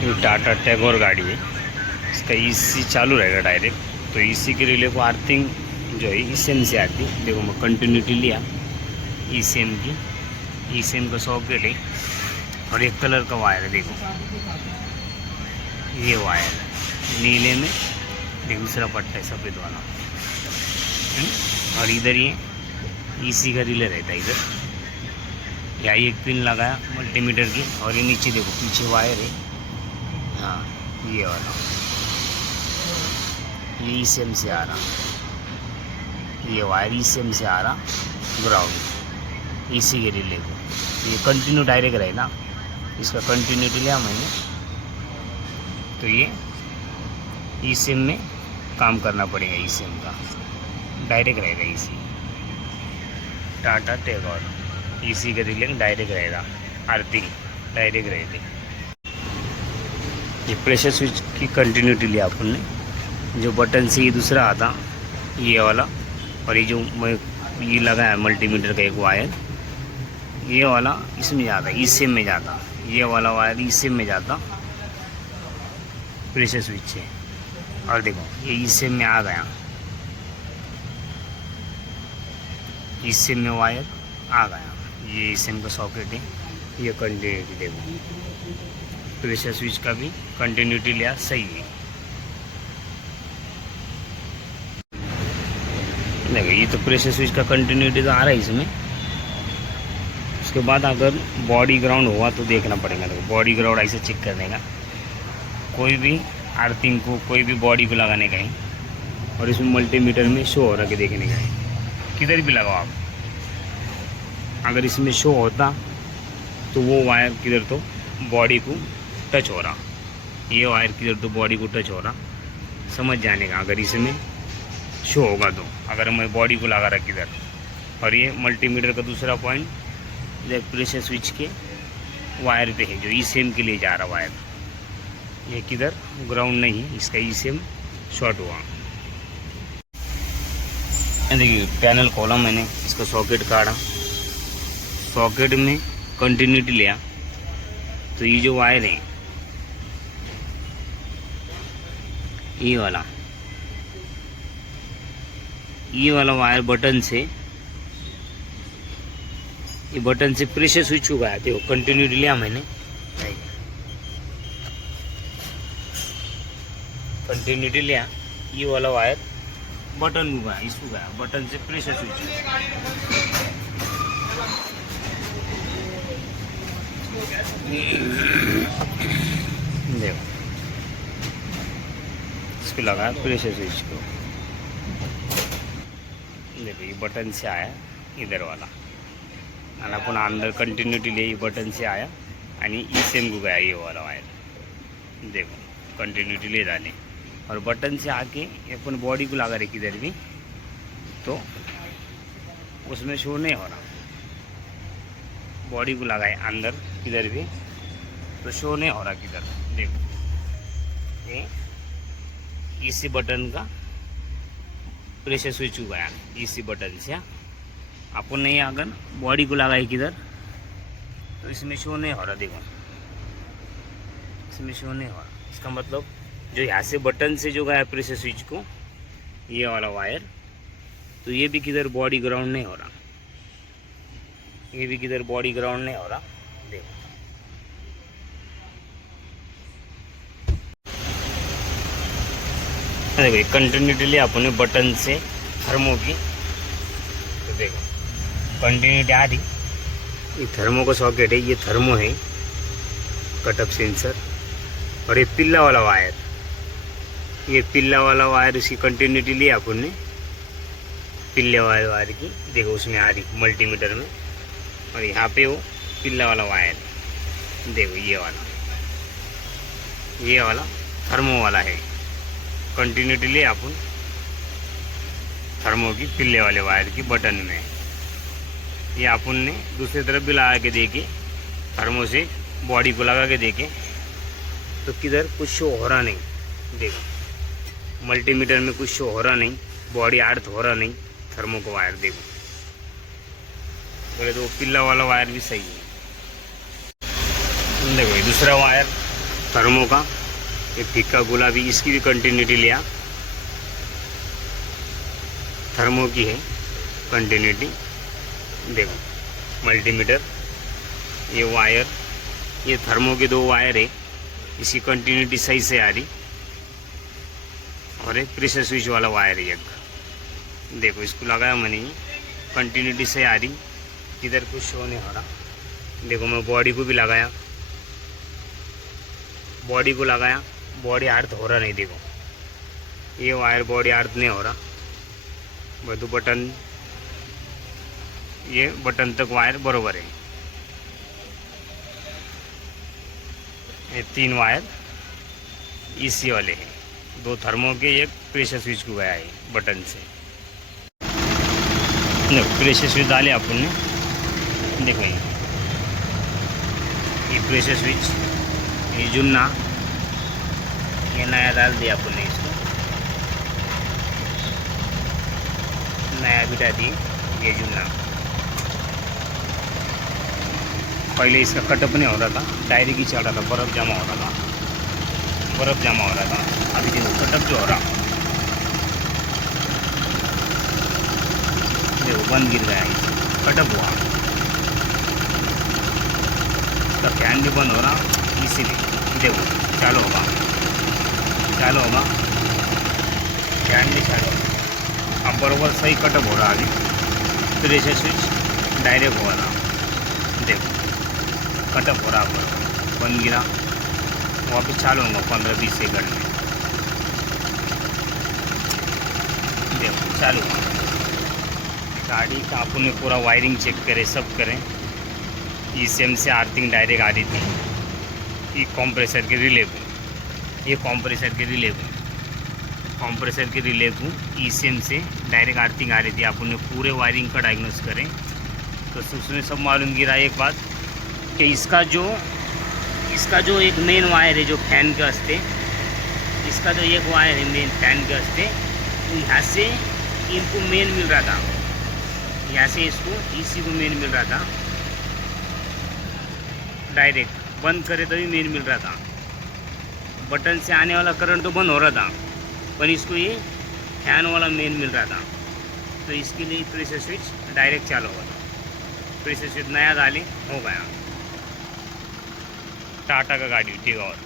ये टाटा टैगोर गाड़ी है, इसका ईसी चालू रहेगा डायरेक्ट। तो ईसी के रिले को अर्थिंग जो है ईसीएम से आती है। देखो मैं कंटिन्यूटी लिया ईसीएम की, ईसीएम का सॉकेट है और एक कलर का वायर है। देखो ये वायर नीले में, देखो दूसरा पट्टा है सफ़ेद वाला। और इधर ये ईसी का रिले रहता है। इधर यहाँ एक पिन लगाया मल्टीमीटर की, और ये नीचे देखो पीछे वायर है। हाँ ये वाला, ये ईसीएम से आ रहा, ये वायर ईसीएम से आ रहा ग्राउंड ईसी के रिले को। ये कंटिन्यू डायरेक्ट रहे ना, इसका कंटिन्यूटी लिया मैंने, तो ये ईसीएम में काम करना पड़ेगा। ईसीएम का डायरेक्ट रहेगा ईसी। टाटा टैगोर ईसी का रिले डायरेक्ट रहेगा, अर्थिंग डायरेक्ट रहेगी। ये प्रेशर स्विच की कंटिन्यूटी लिया अपन ने। जो बटन से ये दूसरा आता ये वाला, और ये जो मैं ये लगाया मल्टीमीटर का एक वायर, ये वाला इसमें जाता ईसीएम में जाता। ये वाला वायर ईसीएम में जाता प्रेशर स्विच से। और देखो ये ईसीएम में आ गया, ईसीएम में वायर आ गया। ये ईसीएम का सॉकेट है। ये कंटिन्यूटी देखो, प्रेशर स्विच का भी कंटिन्यूटी लिया सही है। देखो ये तो प्रेशर स्विच का कंटिन्यूटी तो आ रहा है इसमें। उसके बाद अगर बॉडी ग्राउंड हुआ तो देखना पड़ेगा। देखो बॉडी ग्राउंड ऐसे चेक करने का, कोई भी अर्थिंग को, कोई भी बॉडी को लगाने का है। और इसमें मल्टीमीटर में शो हो रहा है देखने का है, किधर भी लगाओ आप। अगर इसमें शो होता तो वो वायर किधर तो बॉडी को टच हो रहा, ये वायर किधर तो बॉडी को टच हो रहा, समझ जाने का। अगर इसमें शो होगा तो, अगर मैं बॉडी को लगा रहा किधर। और ये मल्टीमीटर का दूसरा पॉइंट प्रेशर स्विच के वायर पे है, जो ईसीएम के लिए जा रहा वायर। ये किधर ग्राउंड नहीं है, इसका ईसीएम शॉर्ट हुआ। देखिए पैनल खोला मैंने, इसका सॉकेट काटा, सॉकेट में कंटिन्यूटी लिया। तो ये जो वायर है ये वाला वायर बटन से, ये बटन से प्रेशर स्विच हुआ है। देखो कंटिन्यूटी लिया मैंने, कंटिन्यूटी लिया। ये वाला वायर बटन हुआ है, इसको गया बटन से प्रेशर स्विच। देखो इसको लगा प्रेशर स्विच को। देखो ये बटन से आया इधर वाला, आणि आपण अंदर कंटिन्यूटी ले बटन से आया आणि ईसीएम को गया ये वाला वायर। देखो कंटिन्यूटी ले डाले, और बटन से आके अपन बॉडी को लगा रहे किधर भी, तो उसमें शो नहीं हो रहा। बॉडी को लगाए अंदर किधर भी तो शो नहीं हो रहा किधर। देखो ये इसी बटन का प्रेशर स्विच हुआ है, इसी बटन से अपन नहीं अगर बॉडी को लगाए किधर तो इसमें शो नहीं हो रहा। देखो इसमें शो नहीं हो रहा, इसका मतलब जो यहाँ से बटन से जो गया प्रेशर स्विच को ये वाला वायर, तो ये भी किधर बॉडी ग्राउंड नहीं हो रहा, ये भी किधर बॉडी ग्राउंड नहीं हो रहा। देखो देखो कंटिन्यूटी लिया अपने बटन से थर्मो की। तो देखो कंटिन्यूटी आ रही, ये थर्मो का सॉकेट है, ये थर्मो है कटअप सेंसर। और ये पिल्ला वाला वायर, ये पिल्ला वाला वायर, इसकी कंटिन्यूटी लिया अपन ने पिल्ले वाले वायर की। देखो उसमें आ रही मल्टीमीटर में, और यहाँ पे वो पिल्ला वाला वायर। देखो ये वाला थर्मो वाला है। कंटिन्यूटी ले अपन थर्मो की पिल्ले वाले वायर की बटन में। ये अपन ने दूसरी तरफ भी लगा के देखे, थर्मो से बॉडी को लगा के देखे तो किधर कुछ शो हो रहा नहीं। देखो मल्टीमीटर में कुछ शो हो रहा नहीं, बॉडी अर्थ हो रहा नहीं थर्मो का वायर। देखो बोले तो पिल्ला वाला वायर भी सही है। देखो ये दूसरा वायर थर्मो का ये फीका गुलाबी, इसकी भी कंटिन्यूटी लिया, थर्मो की है कंटिन्यूटी। देखो मल्टीमीटर, ये वायर, ये थर्मो के 2 वायर है, इसकी कंटिन्यूटी सही से आ रही। और एक प्रेशर स्विच वाला वायर है एक, देखो इसको लगाया मैंने, कंटिन्यूटी से आ रही, इधर कुछ शो नहीं हो रहा। देखो मैं बॉडी को भी लगाया, बॉडी को लगाया, बॉडी अर्थ हो रहा नहीं। देखो ये वायर बॉडी अर्थ नहीं हो रहा, बधु बटन, ये बटन तक वायर बरोबर है। ये 3 वायर इसी वाले हैं, 2 थर्मो के, एक प्रेशर स्विच को गया है बटन से। देखो प्रेशर स्विच डाले अपन ने, देखो ये प्रेशर स्विच, ये जुन्ना, ये नया डाल दिया अपन ने, इसको नया बिठा दी, ये जुन्ना। पहले इसका कटअप नहीं हो रहा था, डायरेक्ट ही चल रहा था, बर्फ़ जमा हो रहा था, बर्फ़ जमा हो रहा था। अभी देखो कटअप जो हो रहा, देखो बंद गिर गया, कटअप हुआ, इसका फैन भी बंद हो रहा, इसीलिए देखो चालू होगा, चालू होगा, फैन भी चालू होगा। अब बराबर सही कटअप हो रहा, अभी प्रेशर स्विच डायरेक्ट हो रहा, देखो कटअप हो रहा, बंद गिरा, वापस चालू होगा 15-20 सेकंड में, देखो चालू। गाड़ी का अपन ने पूरा वायरिंग चेक करे, सब करें, ECM से आर्थिंग डायरेक्ट आ रही थी, ये कंप्रेसर के रिले को, ये कंप्रेसर के रिले को, कंप्रेसर के रिले को ECM से डायरेक्ट आर्थिंग आ रही थी। अपन ने पूरे वायरिंग का डायग्नोस करें तो उसमें सब मालूम गिरा एक बात कि इसका जो एक मेन वायर है जो फैन के वास्ते, इसका जो एक वायर है मेन फैन के वास्ते, तो यहाँ से इनको मेन मिल रहा था, यहाँ से इसको इसी को मेन मिल रहा था, डायरेक्ट बंद करे तो भी मेन मिल रहा था। बटन से आने वाला करंट तो बंद हो रहा था, पर इसको ये फैन वाला मेन मिल रहा था, तो इसके लिए प्रेशर स्विच डायरेक्ट चालू हुआ था। प्रेशर स्विच नया डाले हो गया, टाटा का गाड़ी ठीक है। और